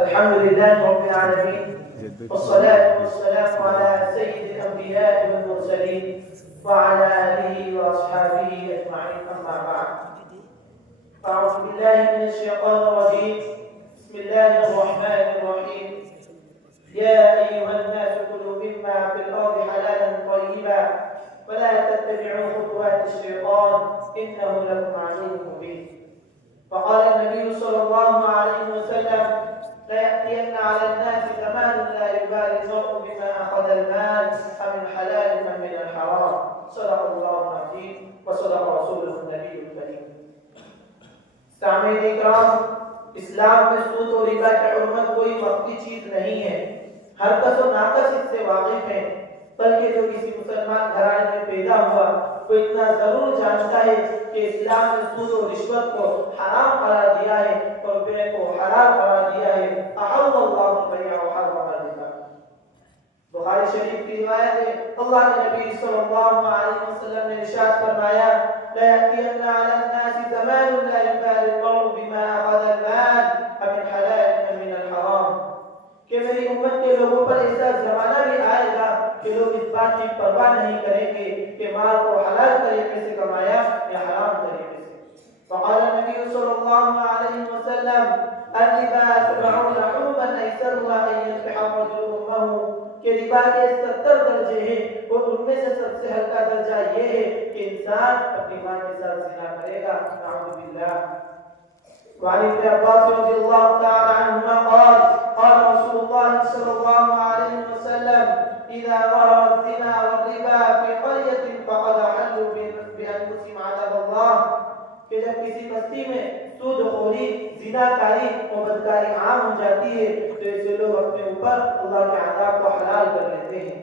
الحمد لله رب العالمين، والصلاة والسلام على سيد الأنبياء والمرسلين وعلى آله وأصحابه أجمعين، أما بعد. أعوذ بالله من الشيطان الرجيم. بسم الله الرحمن الرحيم. يا أيها الناس كلوا مما في الأرض حلالا طيبا ولا تتبعوا خطوات الشيطان إنه لكم عدو مبين. فقال النبي صلى الله عليه وسلم: ليأتين على الناس زمان لا يبالي المرء بما أخذ المال أمن حلال أم من الحرام. صدق الله العظيم وصدق رسوله النبي الكريم. سامعین اکرام، اسلام میں سود و ربا کی حرمت کوئی وقتی چیز نہیں ہے. ہر کس و ناقص اس سے واقف ہے، بلکہ جو کسی مسلمان گھرانے میں پیدا ہوا وہ اتنا ضرور جانتا ہے کہ اسلام نے سود و رشوت کو حرام قرار دیا ہے اور بے کو حلال قرار دیا ہے. احل اللہ البیع وحرم الربا. بخاری شریف کی روایت ہے، اللہ کے نبی صلی اللہ علیہ وسلم نے ارشاد فرمایا: لا يأتين على الناس زمان لا يبالي المرء بما أخذ المال أمن حلال أم من الحرام. کہ میری امت کے لوگوں پر ایسا زمانہ بھی آئے گا کہ لوگ اس بات کی پرواہ نہیں کریں گے کہ مال کو حلال طریقے سے کمایا یا حرام طریقے سے. فقال النبي صلى الله عليه وسلم: الربا 70 حرما أيسرها أن ينكح الرجل أمه. کہ ربا کے 70 درجے ہیں اور ان میں سے سب سے ہلکا درجہ یہ ہے کہ انسان اپنی ماں کے ساتھ زنا کرے گا. نعوذ باللہ. وعن ابن عباس رضی اللہ تعالی عنہما قال: قال رسول الله صلى الله عليه وسلم: إذا ظهر الزنا والربا في قرية فقد حلوا بأنفسهم عذاب الله. کہ جب کسی بستی میں سود خوری، زنا کاری اور بدکاری عام ہو جاتی ہے تو ایسے لوگ اپنے اوپر خدا کے عذاب کو حلال کر لیتے ہیں.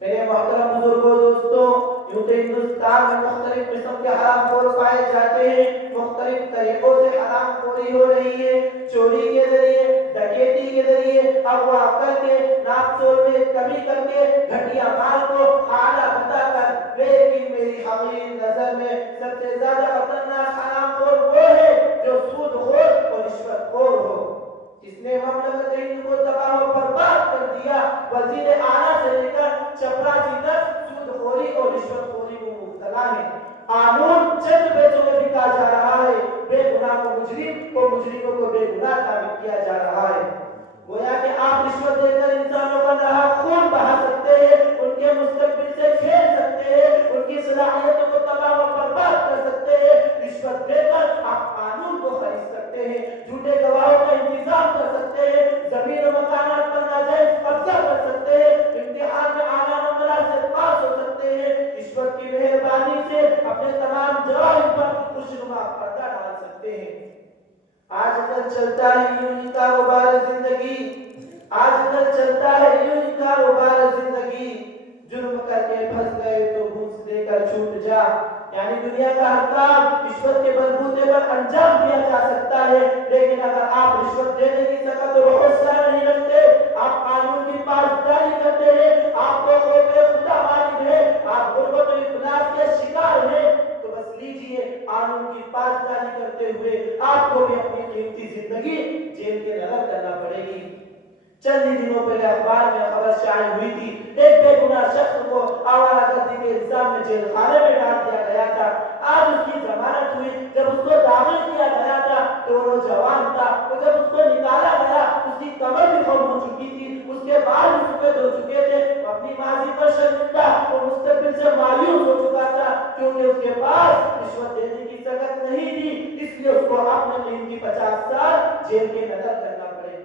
میرے محترم بزرگوں، دوستوں، یوں تو ہندوستان میں مختلف قسم کے حرام خور پائے جاتے ہیں، مختلف طریقوں سے حرام خوری ہو رہی ہے، چوری کے ذریعے، ڈکیتی کے ذریعے، اغوا کر کے، ناپ تول میں کمی کر کے، گھٹیا مال کو اعلیٰ بتا کر. لیکن میری حقیقی نظر میں سب سے زیادہ خطرناک حرام خور وہ ہے جو سود خور اور رشوت خور ہو، جس نے مملکت ہند کو تباہ و برباد کر دیا. وزیر اعلیٰ سے لے کر چپراسی تک سود خوری اور رشوت خوری میں مبتلا ہے. قانون چند پیسوں میں بکا جا رہا ہے، بے گناہ کو مجرم اور مجرموں کو بے گناہ ثابت کیا جا رہا ہے. گویا کہ آپ رشوت دے کر انسانوں کا ناحق خون بہا سکتے ہیں، ان کے مستقبل سے کھیل سکتے ہیں، ان کی صلاحیتوں کو تباہ و برباد کر سکتے ہیں. رشوت دے کر آپ قانون کو خرید سکتے ہیں، جھوٹے گواہوں کا انتظام کر سکتے ہیں، زمین و مکانات پر ناجائز قبضہ کر سکتے ہیں، امتحان میں اعلیٰ نمبرات سے پاس ہو سکتے ہیں. رشوت کی مہربانی سے اپنے تمام جرائم پر خوشنما پردہ ڈال سکتے ہیں. آج کل چلتا ہے یوں ہی کاروبار زندگی، آج کل چلتا ہے یوں ہی کاروبار زندگی. جرم کر کے پھنس گئے تو گھوس دے کر چھوٹ جا. یعنی دنیا کا ہر کام رشوت کے بلبوتے پر انجام دیا جا سکتا ہے، لیکن اگر آپ رشوت دینے کی سخت اور حوصلہ نہیں رکھتے، آپ قانون کی پاسداری کرتے ہیں، آپ کو خوف خدا مالک ہے، آپ غربت و افلاس کے شکار ہیں، تو بس لیجئے قانون کی پاسداری کرتے ہوئے آپ کو بھی اپنی قیمتی زندگی جیل کے نظر کرنا پڑے گی. چند ہی دنوں پہلے اخبار میں خبر شائع ہوئی تھی، ایک بے گناہ شخص کو آوارہ گردی کے الزام میں جیل خانے میں ڈال دیا گیا تھا. آج اس کی ضمانت ہوئی. جب اس کو داخل کیا گیا تھا تو وہ نوجوان تھا، اور جب اس کو نکالا گیا اس کی کمر بھی خم ہو چکی تھی، اس کے بال بھی سفید ہو چکے تھے. وہ اپنی ماضی پر شرمندہ اور مستقبل سے مایوس ہو چکا تھا، کیونکہ اس کے پاس رشوت دینے کی طاقت نہیں تھی. اس لیے اس کو اپنے قیمتی 50 سال جیل کے نظر کرنا پڑے.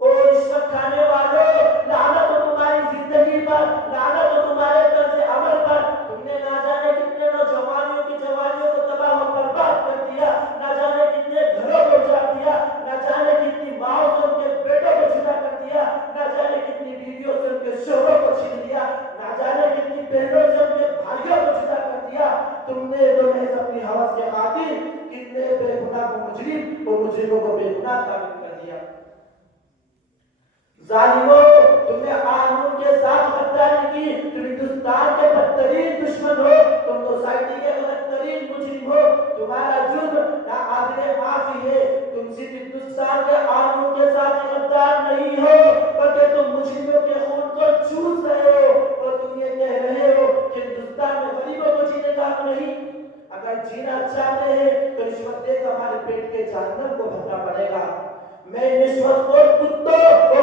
اور رشوت کھانے والوں، لعنت ہو تمہاری زندگی پر، لعنت ہو تمہارے طرز عمل پر. تم نے نہ جانے کتنے نوجوانوں کی جوانیوں کو تباہ و برباد کر دیا، نہ جانے کتنے گھروں کو اجاڑ دیا، نہ جانے کتنی ماؤں سے ان کے بیٹوں کو جدا کر دیا، نہ جانے کتنی بیویوں سے ان کے شوہروں کو چھین لیا، نہ جانے کتنی بہنوں سے ان کے بھائیوں کو جدا کر دیا. تم نے تو محض اپنی ہوس کے خاطر کتنے بے گناہ کو مجرم اور مجرموں کو بے گناہ ثابت کر دیا. ظالموں، تم نے قانون کے ساتھ غداری کی، تم ہندوستان کے بدترین دشمن ہو، تم سوسائٹی کے بدترین مجرم ہو. تمہارا جرم ناقابل معافی ہے. تم صرف ہندوستان کے قانون کے ساتھ جہنم کو بھرنا پڑے گا۔ میں نسبت کو کتوں اور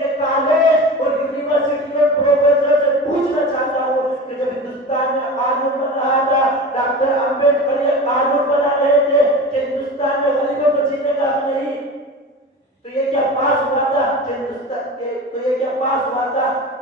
یہ کالج اور یونیورسٹی اور پروفیسر سے پوچھنا چاہتا ہوں کہ جب ہندوستان میں قانون بن رہا تھا، ڈاکٹر امبیڈکر یہ قانون بنا رہے تھے کہ ہندوستان میں غریبوں کو جینے کا حق نہیں، تو یہ کیا پاس ہوا تھا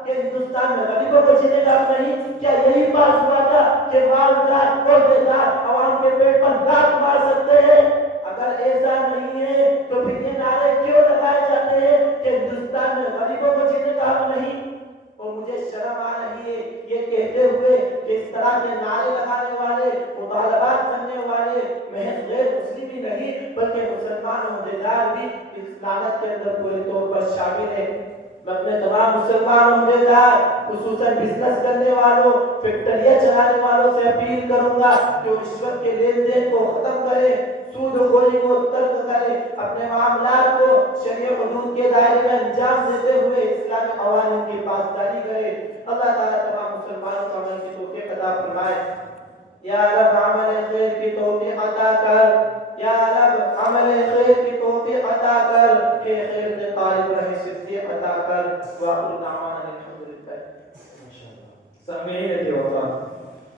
کہ ہندوستان میں غریبوں کو جینے کا حق نہیں؟ کیا یہی پاس ہوا تھا کہ مالدار عہدیدار عوام کے پیٹ پر لات مار سکتے ہیں؟ اگر ایسا نہیں ہے تو پھر یہ نعرے کیوں لگائے جاتے ہیں کہ ہندوستان میں غریبوں کو جینے کا حق نہیں؟ اور مجھے شرم آ رہی ہے یہ کہتے ہوئے کہ اس طرح کے نعرے لگانے والے، مطالبات کرنے والے محض غیر مسلم ہی نہیں بلکہ مسلمان عہدیدار بھی اس لعنت کے اندر پورے طور پر شامل ہیں۔ میں اپنے تمام مسلمان عہدیدار، خصوصاً بزنس کرنے والوں، فیکٹریاں چلانے والوں سے اپیل کروں گا کہ وہ رشوت کے لین دین کو ختم کریں، سود و خوری کو ترک کریں، اپنے معاملات کو شریع حدود کے دائرے میں انجام دیتے ہوئے اسلامی قوانین کی پاسداری کریں۔ اللہ تعالیٰ تمام مسلمانوں کو عمل کی توفیق عطا فرمائے۔ یا رب عمل خیر کی توفیق عطا کر، یا رب عمل خیر کی توفیق عطا کر، کہ خیر کے طالب رہے صدیق عطا کر۔ وآخر دعوانا الحمدللہ۔ سامعین